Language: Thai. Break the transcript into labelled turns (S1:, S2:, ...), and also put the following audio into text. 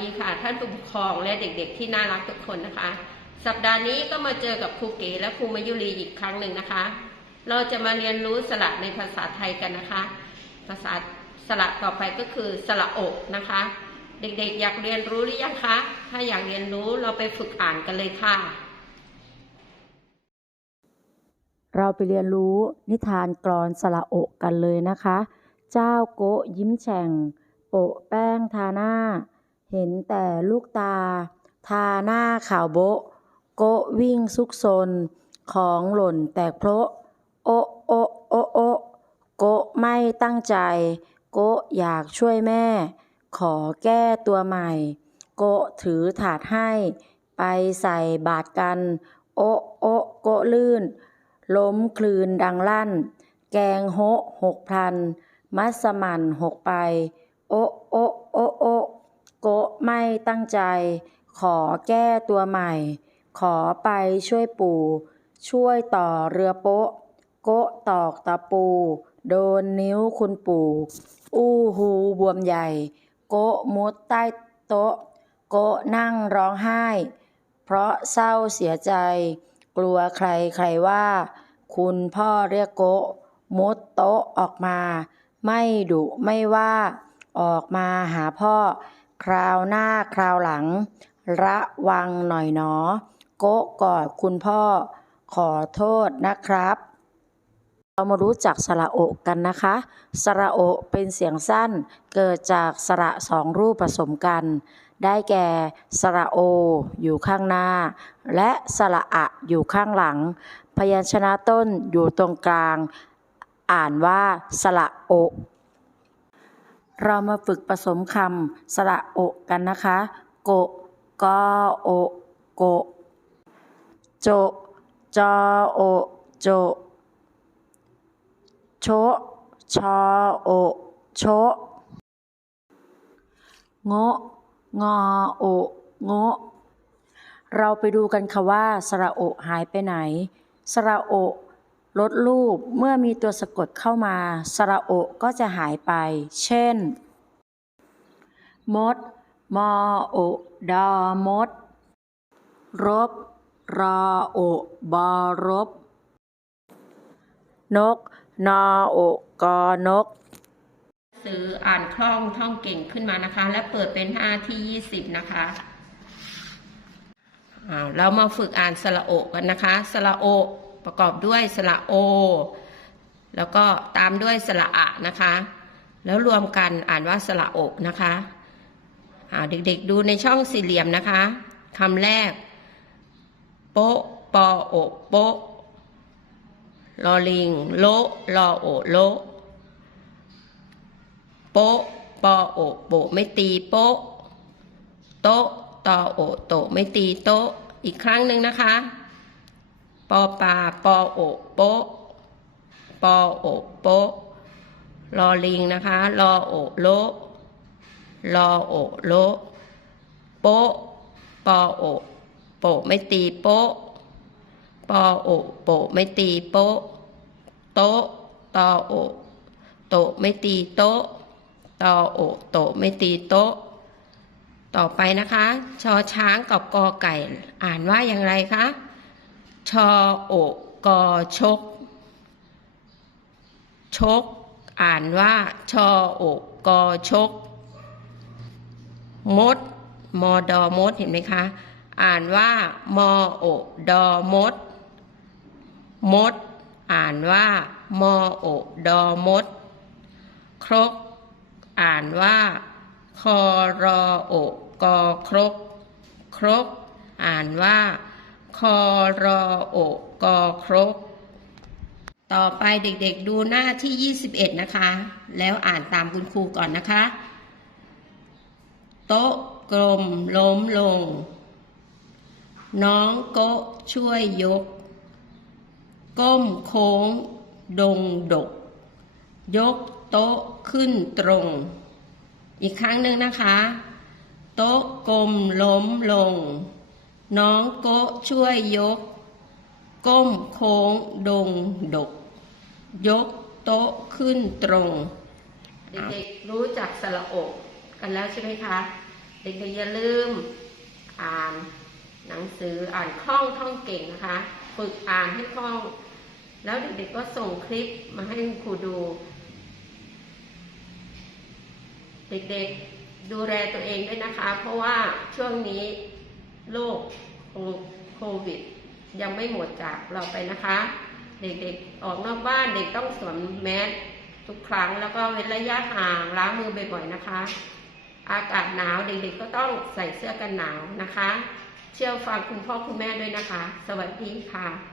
S1: ดีค่ะ ท่านผู้ปกครองและเด็กๆ ที่น่ารักทุกคนนะคะ สัปดาห์นี้ก็มาเจอกับครูเก๋และครูมายุรีอีกครั้งหนึ่งนะคะ เราจะมาเรียนรู้สระในภาษาไทยกันนะคะ ภาษาสระต่อไปก็คือสระอกนะคะ เด็กๆ อยากเรียนรู้หรือยังคะ ถ้าอยากเรียนรู้เราไปฝึกอ่านกันเลยค่ะ
S2: เราไปเรียนรู้นิทานกรอนสระโอะกันเลยนะคะ เจ้าโกยิ้มแฉ่งโปะแป้งทาหน้า เห็นแต่ลูกตา ทาหน้าขาวโบะโกะวิ่งซุกซน ของหล่นแตกโพระโอะโอะโอะโอะโกะไม่ตั้งใจ โกะอยากช่วยแม่ ขอแก้ตัวใหม่ โกะถือถาดให้ ไปใส่บาตรกัน โอะโอะโกะลื่น ล้มคลืนดังลั่น แกงโฮหกพัน มัสมันหกไป โอะโอะโอะโอะโกะ ไม่ตั้งใจ ขอแก้ตัวใหม่ ขอไปช่วยปู่ ช่วยต่อเรือโป๊ะ โกะตอกตะปู โดนนิ้วคุณปู่ อู้หูบวมใหญ่ โกะมุดใต้โต๊ะ โกะนั่งร้องไห้ เพราะเศร้าเสียใจ กลัวใครใครว่า คุณพ่อเรียกโกะมุดโต๊ะออกมา ไม่ดุไม่ว่า ออกมาหาพ่อ คราวหน้าคราวหลัง ระวังหน่อยหนอ โกะกอดคุณพ่อ ขอโทษนะครับ เรามารู้จักสระโอกันนะคะ สระโอเป็นเสียงสั้น เกิดจากสระสองรูปผสมกัน ได้แก่ สระโอ อยู่ข้างหน้า และสระอะอยู่ข้างหลัง พยัญชนะต้นอยู่ตรงกลาง อ่านว่าสระโอ เรามาฝึกผสมคำสระโอกันนะคะ โกกโอโก โจะจโอ โจ โช ชโอ โช โงงอโอ โงเราไปดูกันค่ะว่าสระโอหายไปไหน สระโอ ลดรูปเมื่อมีตัวสะกดเข้ามา สระโอก็จะหายไป เช่น มด มอโอดอมด รบ รอโอบอรบ นก นอโอกอนก
S1: สื่ออ่านคล่องท่องเก่งขึ้นมานะคะ และเปิดเป็นหน้าที่ 20 นะคะอ่าเรามาฝึกอ่านสระโอกันนะคะ สระโอ ประกอบด้วยสระโอ แล้วก็ตามด้วยสระอะนะคะ แล้วรวมกันอ่านว่าสระโอะนะคะเด็กๆดูในช่องสี่เหลี่ยมนะคะคำแรก โปะปอโอโปะลอลิง โลลอโอโลโปะปอโอโปะไม่ตีโปะโตะตอโอโตะไม่ตีโตะอีกครั้งหนึ่งนะคะ ปอปลาปอโอโปปอโอโปรอลิงนะคะรอโอโลรอโอโลโปปอโอโปไม่ตีโปปอโอโปไม่ตีโปโตตอโอโตไม่ตีโตตอโอโตไม่ตีโตต่อไปนะคะ ชอช้างกับกอไก่อ่านว่าอย่างไรคะ ชอโอะกอชก ชก อ่านว่า ชอโอะกอชก มด มอดอมด เห็นไหมคะ อ่านว่า มอโอดอมด มด อ่านว่า มอโอดอมด ครก อ่านว่า คอรอโอกอครก ครก อ่านว่า คอรอโอกอครก ต่อไปเด็กๆดูหน้าที่ 21 นะคะ แล้วอ่านตามคุณครูก่อนนะคะ โต๊ะกลมล้มลง น้องโกะช่วยยก ก้มโค้ง ดงดก ยกโต๊ะขึ้นตรง อีกครั้งหนึ่งนะคะ โต๊ะกลมล้มลง น้องโกะช่วยยก ก้มโค้งดงดก ยกโต๊ะขึ้นตรง เด็กๆรู้จักสระอกกันแล้วใช่ไหมคะ เด็กๆอย่าลืมอ่านหนังสืออ่านคล่องท่องเก่งนะคะ ฝึกอ่านให้คล่อง แล้วเด็กๆก็ส่งคลิปมาให้คุณครูดู เด็กๆดูแลตัวเองด้วยนะคะ เพราะว่าช่วงนี้ โรคโควิด ยังไม่หมดจากเราไปนะคะ เด็กๆออกนอกบ้านเด็กต้องสวมแมสทุกครั้งแล้วก็เว้นระยะห่างล้างมือบ่อยๆนะคะ อากาศหนาวเด็กๆก็ต้องใส่เสื้อกันหนาวนะคะ เชื่อฟังคุณพ่อคุณแม่ด้วยนะคะ สวัสดีค่ะ